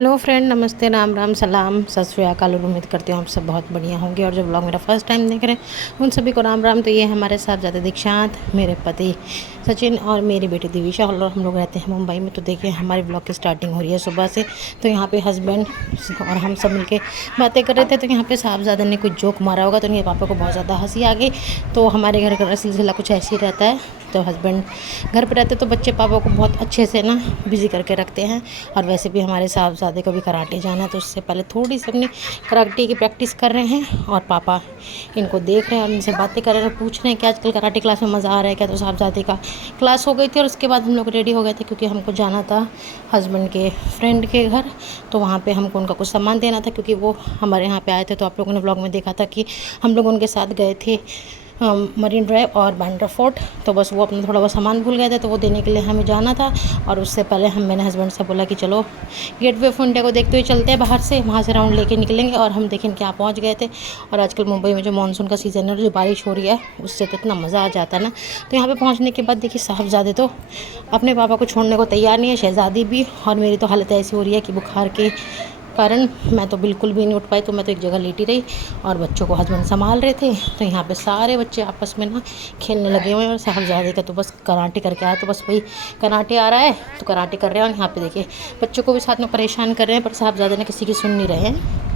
Hello friend, नमस्ते, राम राम, सलाम, सत श्री अकाल। और उम्मीद करती हूँ आप सब बहुत बढ़िया होंगे। और जो ब्लॉग मेरा फर्स्ट टाइम देख रहे हैं उन सभी को राम राम। तो ये हमारे साहबजादे दीक्षांत, मेरे पति सचिन और मेरी बेटी दिविशा, और हम लोग रहते हैं मुंबई में। तो देखिए हमारे ब्लॉग की स्टार्टिंग हो रही है सुबह से। तो यहाँ पे हस्बैंड और हम सब मिलके बातें कर रहे थे। तो यहाँ पे साहबजादे ने कुछ जोक मारा होगा तो उनके पापा को बहुत ज़्यादा हंसी आ गई। तो हमारे घर का सिलसिला कुछ ऐसे ही रहता है। तो हस्बैंड घर पे रहते तो बच्चे पापा को बहुत अच्छे से ना बिज़ी करके रखते हैं। और वैसे भी हमारे साहबजादे को भी कराटे जाना है, तो उससे पहले थोड़ी सी अपनी कराटे की प्रैक्टिस कर रहे हैं। और पापा इनको देख रहे हैं और इनसे बातें कर रहे हैं, पूछ रहे हैं कि आजकल कराटे क्लास में मज़ा आ रहा है क्या। तो साहबजादे का क्लास हो गई थी और उसके बाद हम लोग रेडी हो गए थे, क्योंकि हमको जाना था हस्बैंड के फ्रेंड के घर। तो वहाँ पे हमको उनका कुछ सामान देना था, क्योंकि वो हमारे यहाँ पे आए थे। तो आप लोगों ने ब्लॉग में देखा था कि हम लोग उनके साथ गए थे मरीन ड्राइव और बांद्रा फोर्ट। तो बस वो अपना थोड़ा बहुत सामान भूल गए थे, तो वो देने के लिए हमें जाना था। और उससे पहले मैंने हस्बैंड से बोला कि चलो गेटवे ऑफ इंडिया को देखते हुए चलते हैं बाहर से, वहाँ से राउंड लेके निकलेंगे। और हम देखें कि यहाँ पहुँच गए थे। और आजकल मुंबई में जो मानसून का सीज़न है और जो बारिश हो रही है, उससे तो इतना मज़ा आ जाता है ना। तो यहाँ पर पहुँचने के बाद देखिए साहबजादे तो अपने पापा को छोड़ने को तैयार नहीं है, शहज़ादी भी। और मेरी तो हालत ऐसी हो रही है कि बुखार के कारण मैं तो बिल्कुल भी नहीं उठ पाई। तो मैं तो एक जगह लेटी रही और बच्चों को हस्बैंड संभाल रहे थे। तो यहाँ पे सारे बच्चे आपस में ना खेलने लगे हुए हैं। और साहबजादे का तो बस कराटे करके आया, तो बस वही कराटे आ रहा है तो कराटे कर रहे हैं। और यहाँ पे देखिए बच्चों को भी साथ में परेशान कर रहे हैं, पर साहबजादे ने किसी की सुन नहीं रहे हैं।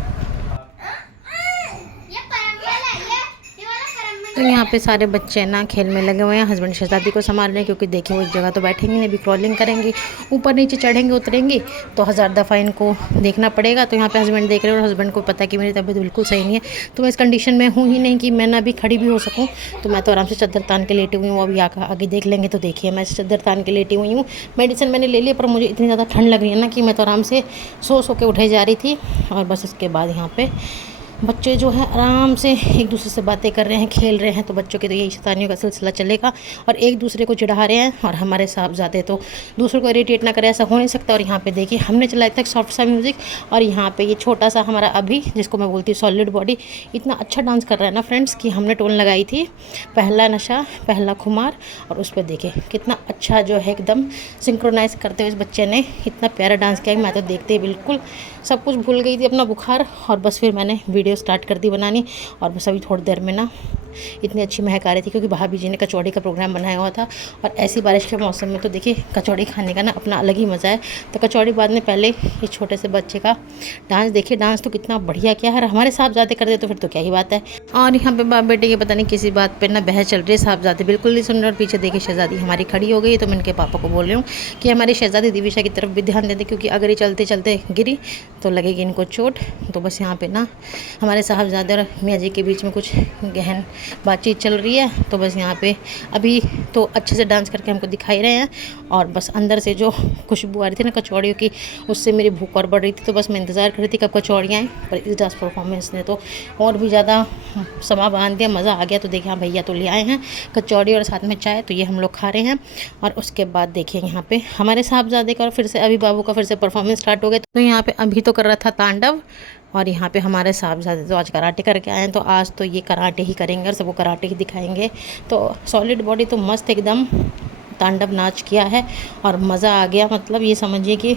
तो यहाँ पे सारे बच्चे ना खेल में लगे हुए हैं। हस्बैंड शहजादी को संभाल रहे हैं, क्योंकि देखिए वो एक जगह तो बैठेंगे नहीं, अभी क्रॉलिंग करेंगे, ऊपर नीचे चढ़ेंगे उतरेंगे, तो 1000 दफ़ा इनको देखना पड़ेगा। तो यहाँ पे हस्बैंड देख रहे हैं और हस्बैंड को पता है कि मेरी तबीयत बिल्कुल सही नहीं है। तो मैं इस कंडीशन में हूँ ही नहीं कि मैं ना अभी खड़ी भी हो सकूँ। तो मैं तो आराम से चद्दर तान के लेटी हुई हूँ। अभी आगे देख लेंगे। तो देखिए मैं चद्दर तान के लेटी हुई हूँ। मेडिसिन मैंने ले लिया, पर मुझे इतनी ज़्यादा ठंड लग रही है ना कि मैं तो आराम से सो के उठे जा रही थी। और बस उसके बाद यहाँ पे बच्चे जो है आराम से एक दूसरे से बातें कर रहे हैं, खेल रहे हैं। तो बच्चों के तो यही शैतानियों का सिलसिला चलेगा और एक दूसरे को चिढ़ा रहे हैं। और हमारे साहबजादे तो दूसरों को इरिटेट ना करे, ऐसा हो नहीं सकता। और यहाँ पे देखिए हमने चलाया था सॉफ्ट सा म्यूज़िक, और यहाँ पे ये छोटा सा हमारा अभी, जिसको मैं बोलती हूँ सॉलिड बॉडी, इतना अच्छा डांस कर रहा है ना फ्रेंड्स, कि हमने टोन लगाई थी पहला नशा पहला खुमार। और उस पर देखिए कितना अच्छा जो है एकदम सिंक्रोनाइज करते हुए इस बच्चे ने इतना प्यारा डांस किया। मैं तो देखते ही बिल्कुल सब कुछ भूल गई थी, अपना बुखार। और बस फिर मैंने वीडियो स्टार्ट कर दी बनानी। और बस अभी थोड़ी देर में ना इतनी अच्छी महक आ रही थी, क्योंकि भाभी जी ने कचौड़ी का प्रोग्राम बनाया हुआ था। और ऐसी बारिश के मौसम में तो देखिए कचौड़ी खाने का ना अपना अलग ही मज़ा है। तो कचौड़ी बाद में पहले ये छोटे से बच्चे का डांस देखिए, डांस तो कितना बढ़िया किया है। हमारे साहबजादे कर दे तो फिर तो क्या ही बात है। और यहाँ पे बाप बेटे के पता नहीं किसी बात पर ना बहस चल रही है। साहबजादे बिल्कुल नहीं सुन रहे। और पीछे देखिए शहजादी हमारी खड़ी हो गई। तो मैं इनके पापा को बोल रही हूँ कि हमारी शहजादी दिविशा की तरफ भी ध्यान दे दे, क्योंकि अगर ये चलते चलते गिरी तो लगेगी इनको चोट। तो बस यहाँ पे ना हमारे साहबजादे और मियाँ जी के बीच में कुछ गहन बातचीत चल रही है। तो बस यहाँ पे अभी तो अच्छे से डांस करके हमको दिखाई रहे हैं। और बस अंदर से जो खुशबू आ रही थी ना कचौड़ियों की, उससे मेरी भूख और बढ़ रही थी। तो बस मैं इंतज़ार कर रही थी कब कचौड़ियाँ आएँ। पर इस डांस परफॉर्मेंस ने तो और भी ज़्यादा समा बांध दिया, मज़ा आ गया। तो देखिए हाँ भैया तो ले आए हैं कचौड़ी और साथ में चाय, तो ये हम लोग खा रहे हैं। और उसके बाद देखिए यहाँ पे हमारे साहबजादे का और फिर से अभी बाबू का फिर से परफॉर्मेंस स्टार्ट हो गया। तो यहाँ पे अभी तो कर रहा था तांडव, और यहाँ पे हमारे साहबजादे तो आज कराटे करके आए हैं। तो आज तो ये कराटे ही करेंगे और सबको कराटे ही दिखाएंगे। तो सॉलिड बॉडी तो मस्त एकदम तांडव नाच किया है और मज़ा आ गया। मतलब ये समझिए कि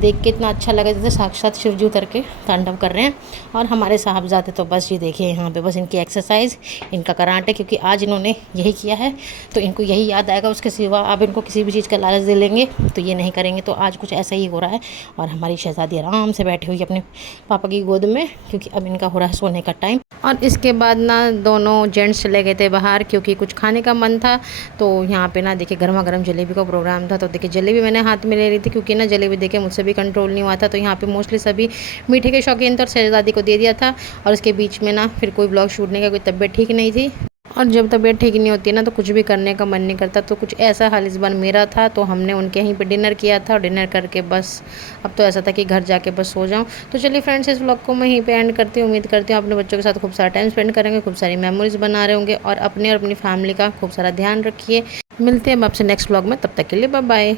देख के इतना अच्छा लगा जैसे साक्षात शिवजी उतर के तांडव कर रहे हैं। और हमारे साहबजादे तो बस ये देखिए यहाँ पे बस इनकी एक्सरसाइज, इनका कराटे, क्योंकि आज इन्होंने यही किया है तो इनको यही याद आएगा। उसके सिवा आप इनको किसी भी चीज़ का लालच दे लेंगे तो ये नहीं करेंगे। तो आज कुछ ऐसा ही हो रहा है। और हमारी शहजादी आराम से बैठी हुई अपने पापा की गोद में, क्योंकि अब इनका हो रहा है सोने का टाइम। और इसके बाद ना दोनों जेंट्स चले गए थे बाहर, क्योंकि कुछ खाने का मन था। तो यहाँ पे ना देखिए गर्मा गर्म जलेबी का प्रोग्राम था। तो देखिए जलेबी मैंने हाथ में ले रही थी, क्योंकि ना जलेबी देखिए मुझसे भी कंट्रोल नहीं हुआ था। तो यहाँ पे मोस्टली सभी मीठे के शौकीन थे और शहजादी को दे दिया था। और उसके बीच में ना फिर कोई ब्लॉग शूट नहीं का, कोई तबीयत ठीक नहीं थी। और जब तबीयत ठीक नहीं होती है ना तो कुछ भी करने का मन नहीं करता। तो कुछ ऐसा हाल इस बार मेरा था। तो हमने उनके यहीं पे डिनर किया था और डिनर करके बस अब तो ऐसा था कि घर जाके बस सो जाऊं। तो चलिए फ्रेंड्स, इस व्लॉग को मैं यहीं पे एंड करती हूँ। उम्मीद करती हूँ अपने बच्चों के साथ खूब सारा टाइम स्पेंड करेंगे, खूब सारी मेमोरीज बना रहे होंगे। और अपने और अपनी फैमिली का खूब सारा ध्यान रखिए। मिलते हैं हम आपसे नेक्स्ट व्लॉग में, तब तक के लिए बाय बाय।